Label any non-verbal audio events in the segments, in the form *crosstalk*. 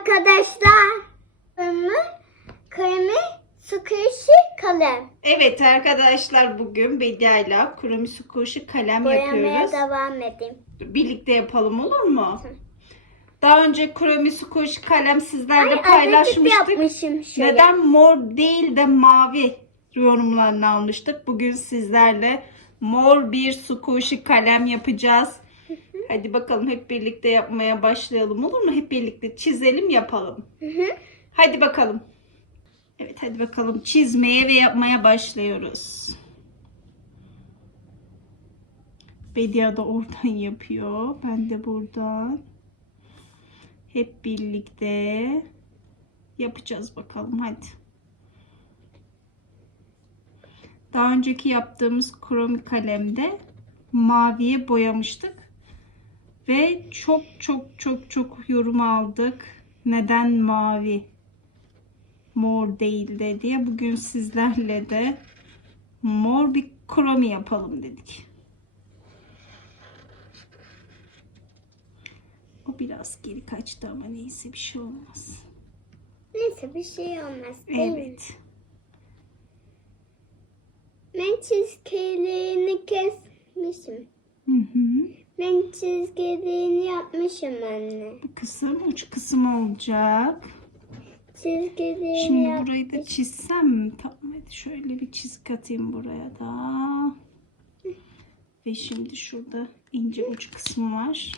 arkadaşlar. Kremi, kremi sıkışı kalem. Evet arkadaşlar bugün Bedia'yla kurumisi kuşu kalem Boyamaya yapıyoruz. devam edeyim. Birlikte yapalım olur mu? Daha önce kurumisi kuşu kalem sizlerle Ay, paylaşmıştık. yapmışım şöyle. Neden mor değil de mavi yorumlarını almıştık. Bugün sizlerle mor bir su kuşu kalem yapacağız. Hadi bakalım hep birlikte yapmaya başlayalım olur mu? Hep birlikte çizelim yapalım. Hı hı. Hadi bakalım. Evet hadi bakalım çizmeye ve yapmaya başlıyoruz. Bedia da oradan yapıyor. Ben de buradan. Hep birlikte yapacağız bakalım hadi. Daha önceki yaptığımız kromi kalemde maviye boyamıştık. Ve çok çok çok çok yorum aldık. Neden mavi? Mor değil de diye. Bugün sizlerle de mor bir kromi yapalım dedik. O biraz geri kaçtı ama neyse bir şey olmaz. Neyse bir şey olmaz değil mi? Evet. Ben çizgilerini kesmişim. Hı hı. Ben çizgilerini yapmışım anne. Bu kısım uç kısım olacak. Çizgilerini Şimdi yap- burayı da çizsem mi? Tamam hadi şöyle bir çizgi atayım buraya da. Ve şimdi şurada ince uç kısmı var.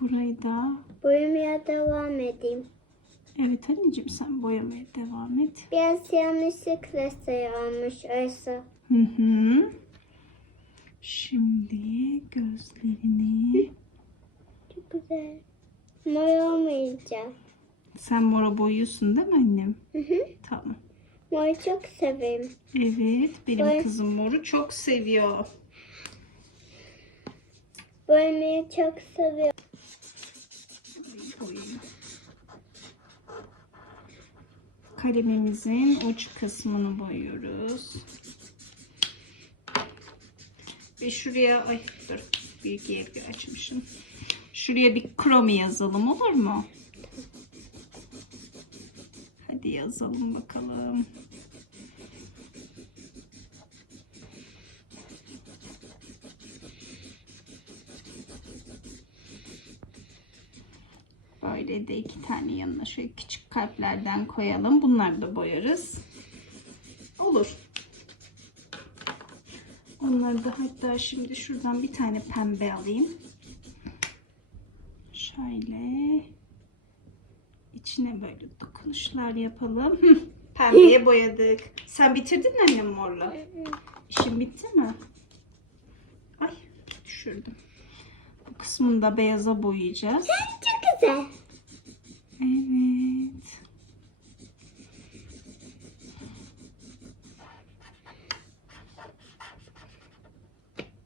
Burayı da Boyamaya devam edeyim. evet anneciğim sen boyamaya devam et. Biraz yanlışlıkla sayı olmuş oysa. Hı hı. Şimdi gözlerini Çok güzel. Mor olmayacak. sen mora boyuyorsun değil mi annem? Hı hı. Tamam. Moru çok severim. Evet benim Boy- kızım moru çok seviyor. Boyamayı çok seviyorum. Boyayayım. Kalemimizin uç kısmını boyuyoruz. Ve şuraya ay dur yer bir açmışım. Şuraya bir kromi yazalım olur mu? Hadi yazalım bakalım. Böyle de iki tane yanına şöyle küçük kalplerden koyalım. Bunları da boyarız. Olur. Onları da hatta şimdi şuradan bir tane pembe alayım. Şöyle içine böyle dokunuşlar yapalım. *laughs* Pembeye boyadık. Sen bitirdin mi annem morla? İşin bitti mi? Ay düşürdüm. Bu kısmını da beyaza boyayacağız. Çok güzel. Evet.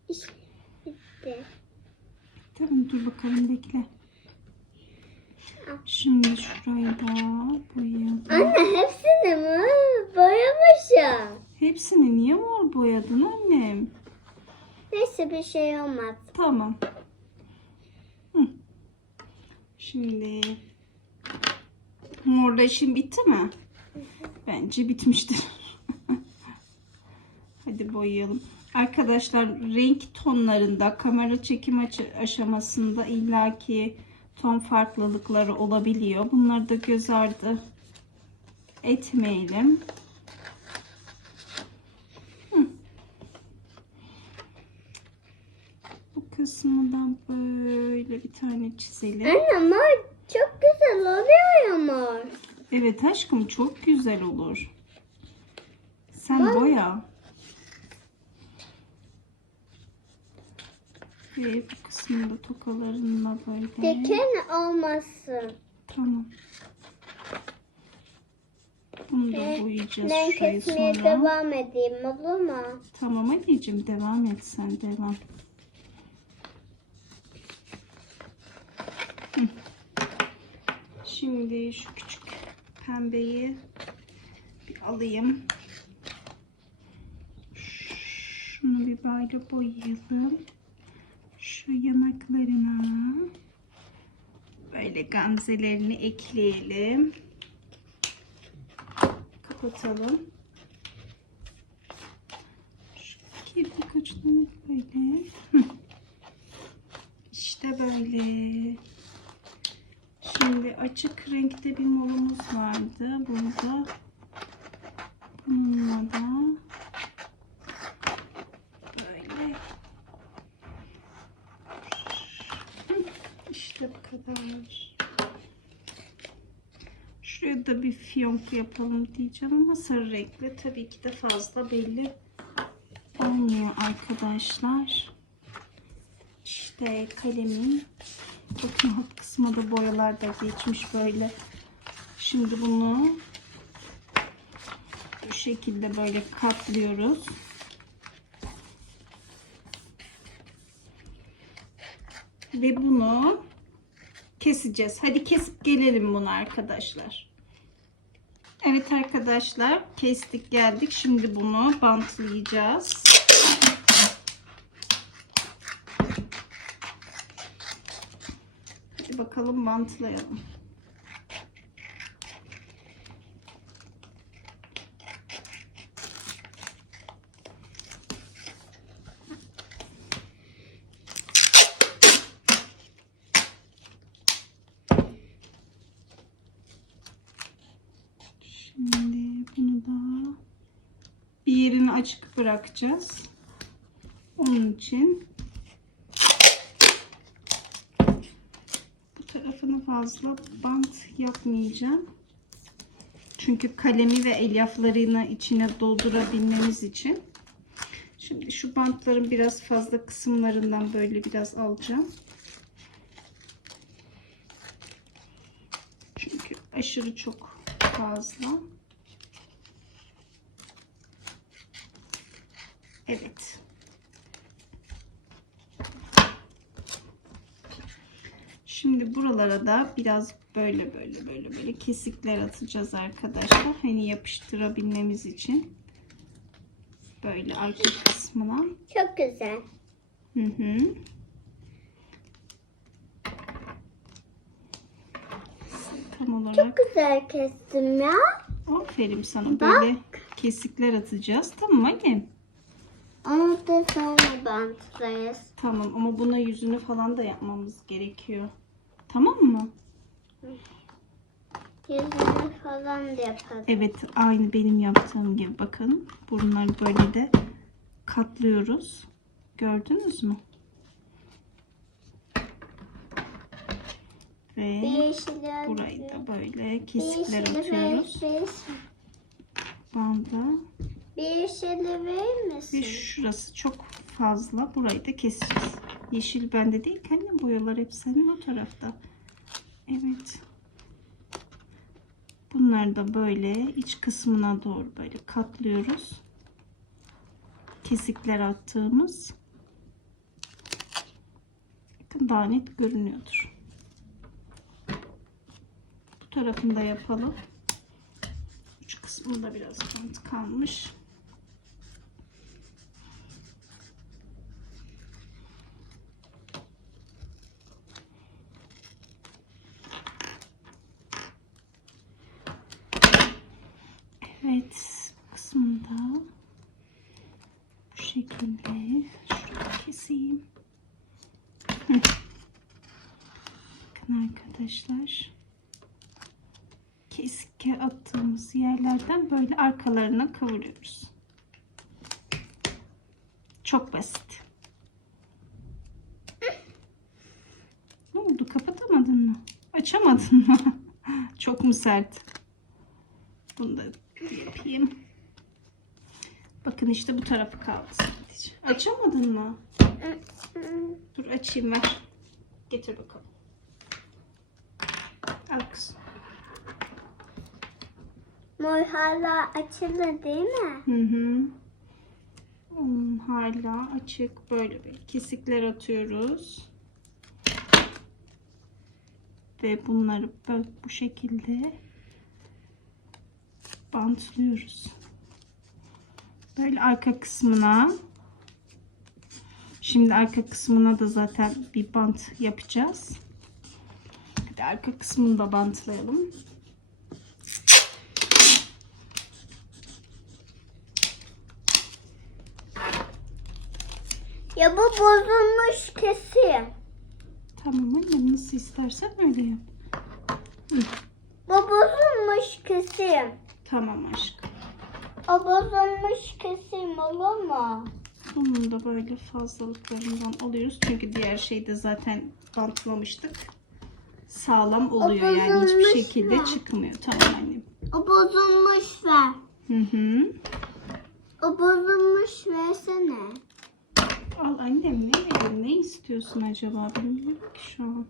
İş bitti. Tamam dur bakalım bekle. Şimdi şurayı da boyayalım. Anne hepsini mi boyamışım? Hepsini niye mor boyadın annem? Neyse bir şey olmaz. Tamam. Hı. Şimdi morla işin bitti mi? Bence bitmiştir. Hadi boyayalım. Arkadaşlar renk tonlarında kamera çekim aşamasında illaki ton farklılıkları olabiliyor. Bunları da göz ardı etmeyelim. Hı. Bu kısmından böyle bir tane çizelim. Anne mor çok güzel oluyor ya mor. Evet aşkım çok güzel olur. Sen boya. Ve bu kısmında tokalarınla böyle. Diken olmasın. Tamam. Bunu da Ben- boyayacağız Ben şurayı kesmeye sonra. devam edeyim olur mu? Tamam anneciğim devam et sen devam. Şimdi şu küçük pembeyi bir alayım. Şunu bir böyle boyayalım. Şu yanaklarına. Böyle gamzelerini ekleyelim. Kapatalım. Şu kirpik uçlarını böyle. *laughs* İşte böyle. Şimdi açık renkte bir molumuz vardı. Burada bununla da böyle. Hı, İşte bu kadar. Şuraya da bir fiyonk yapalım diyeceğim ama sarı renkli tabii ki de fazla belli olmuyor arkadaşlar. İşte kalemin bakın alt kısmı da boyalar da geçmiş böyle. Şimdi bunu bu şekilde böyle katlıyoruz. Ve bunu keseceğiz. Hadi kesip gelelim bunu arkadaşlar. Evet arkadaşlar kestik geldik. Şimdi bunu bantlayacağız. Hadi bakalım bantlayalım. Şimdi bunu da bir yerini açık bırakacağız. Onun için bu tarafını fazla bant yapmayacağım. Çünkü kalemi ve elyaflarını içine doldurabilmemiz için. Şimdi şu bantların biraz fazla kısımlarından böyle biraz alacağım. Çünkü aşırı çok fazla. Evet. Şimdi buralara da biraz böyle böyle böyle böyle kesikler atacağız arkadaşlar. Hani yapıştırabilmemiz için. Böyle arka kısmına. Çok güzel. Hı hı. Tam olarak. Çok güzel kestim ya. Aferin sana böyle kesikler atacağız. Tamam hadi. Onu da sonra bantlayız. Tamam ama buna yüzünü falan da yapmamız gerekiyor. Tamam mı? Yüzünü falan da yapalım. Evet aynı benim yaptığım gibi bakın. Bunları böyle de katlıyoruz. Gördünüz mü? Ve burayı da böyle kesikler atıyoruz. Banda. Bir verir Ve misin? şurası çok fazla. Burayı da keseceğiz. Yeşil bende değil ki annem boyalar hep senin o tarafta. Evet. Bunları da böyle iç kısmına doğru böyle katlıyoruz. Kesikler attığımız. Bakın daha net görünüyordur. Bu tarafını da yapalım. Uç kısmında biraz bant kalmış. Evet, bu kısmında bu şekilde şurayı keseyim. Hı. Bakın arkadaşlar. Kesik attığımız yerlerden böyle arkalarına kavuruyoruz. Çok basit. Ne oldu? Kapatamadın mı? Açamadın mı? *laughs* Çok mu sert? Bunu da yapayım. Bakın işte bu tarafı kaldı. Açamadın mı? Dur açayım ver. Getir bakalım. Al kızım. Mor hala açılır değil mi? Hı hı. Hmm, hala açık böyle bir kesikler atıyoruz. Ve bunları böyle bu şekilde bantlıyoruz. Böyle arka kısmına Şimdi arka kısmına da zaten bir bant yapacağız. Hadi arka kısmını da bantlayalım. Ya bu bozulmuş kesin. Tamam annem nasıl istersen öyle yap. Bu bozulmuş kesin. Tamam aşkım. O bozulmuş kesin olur mu? Bunun da böyle fazlalıklarından alıyoruz. Çünkü diğer şeyde zaten bantlamıştık. Sağlam oluyor yani hiçbir şekilde mu? çıkmıyor. Tamam annem. O bozulmuş ver. Hı hı. O bozulmuş versene. Al annem ne vereyim? Ne istiyorsun acaba? Bilmiyorum ki şu an.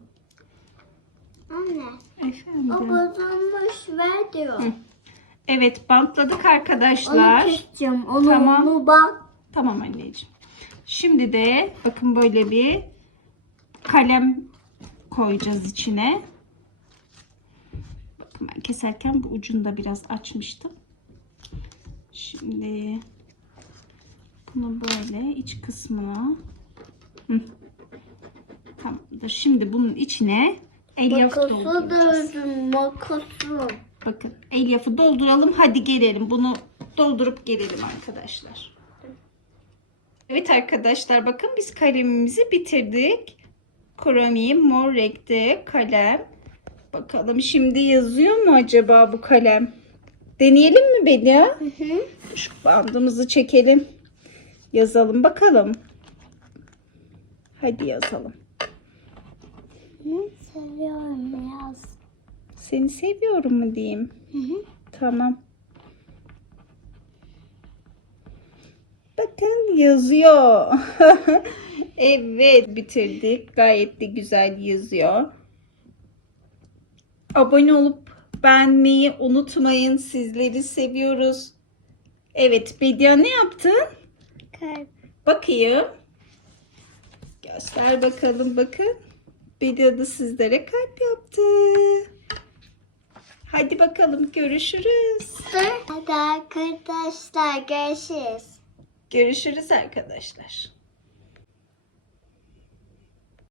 Anne. O Efendim. bozulmuş ver diyor. Hı. Evet bantladık Onu arkadaşlar. keseceğim. Onu, Tamam. onu bak. Tamam anneciğim. Şimdi de bakın böyle bir kalem koyacağız içine. Bakın ben keserken bu ucunu da biraz açmıştım. Şimdi bunu böyle iç kısmına Hı. Tamamdır. Şimdi bunun içine elyaf dolduracağız. Makası. Bakın elyafı dolduralım. Hadi gelelim. Bunu doldurup gelelim arkadaşlar. Evet arkadaşlar bakın biz kalemimizi bitirdik. Kromi mor renkte kalem. Bakalım şimdi yazıyor mu acaba bu kalem? Deneyelim mi Belia? Hı hı. Şu bandımızı çekelim. Yazalım bakalım. Hadi yazalım. Ben seviyorum biraz. Seni seviyorum mu diyeyim? Hı hı. Tamam. Bakın yazıyor. *laughs* evet bitirdik. Gayet de güzel yazıyor. Abone olup beğenmeyi unutmayın. Sizleri seviyoruz. Evet Bedia ne yaptın? Kalp. Bakayım. Göster bakalım bakın. Bedia da sizlere kalp yaptı. Hadi bakalım görüşürüz. Hadi arkadaşlar görüşürüz. Görüşürüz arkadaşlar.